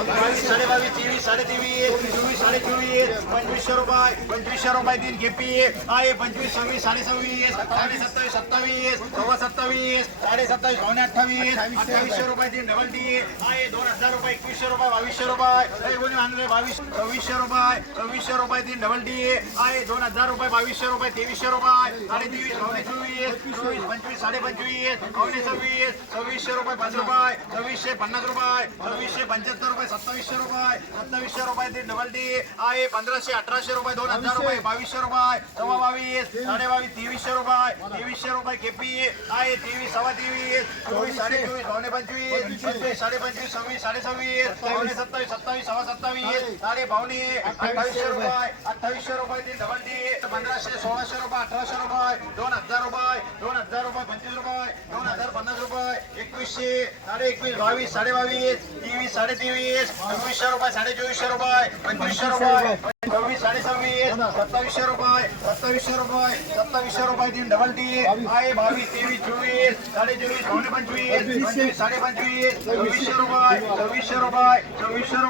बावीस साडे बावीस तेवीस साडे तेवीस चोवीस साडे चोवीस पंचवीसशे रुपये पंचवीसशे रुपये तीन घेपी. आहे पंचवीस सव्वीस साडे सव्वीस साडे सत्तावीस सत्तावीस सव्वा सत्तावीस साडे सत्तावीस पावणे अठ्ठावीस अठ्ठावीसशे रुपये तीन डबल टी आहे दोन हजार रुपये एकवीसशे रुपये बावीसशे रुपये. कोणी आणले बावीस सव्वीसशे रुपये सव्वीसशे रुपये तीन डबल टी आहे दोन हजार रुपये बावीसशे रुपये तेवीसशे रुपये साडे तेवीस पावणे चोवीस चोवीस पंचवीस साडे पंचवीस पावणे सव्वीस सव्वीसशे रुपये पाच रुपये सव्वीसशे पन्नास रुपये सव्वीसशे पंच्याहत्तर रुपये सत्तावीसशे रुपये सत्तावीसशे रुपये तीन डबल टी आहे पंधराशे अठराशे रुपये दोन हजार रुपये बावीसशे. रुपये सव्वा बावीस साडे बावीस तेवीसशे रुपये तेवीसशे रुपये केपी आहे तेवीस सव्वा तेवीस चोवीस साडे चोवीस पावणे पंचवीस पंचवीस साडे पंचवीस सव्वीस साडे सव्वीस पावणे सत्तावीस सत्तावीस सव्वा सत्तावीस साडे पावणे अठ्ठावीसशे रुपये अठ्ठावीसशे रुपये तीन डबल टी पंधराशे सोळाशे रुपये अठराशे रुपये दोन हजार रुपये दोन हजार रुपये पंचवीस रुपये दोन हजार पन्नास रुपये एकवीसशे साडे एकवीस बावीस साडे बावीस तेवीस साडे तेवीस चोवीसशे रुपये साडे चोवीसशे रुपये पंचवीसशे रुपये सव्वीस साडे सव्वीस सत्तावीसशे रुपये सत्तावीसशे रुपये सत्तावीसशे रुपये तीन डबल टी आहे बावीस तेवीस चोवीस साडे चोवीस पावणे पंचवीस पंचवीस साडे पंचवीस सव्वीसशे रुपये सव्वीसशे रुपये सव्वीसशे रुपये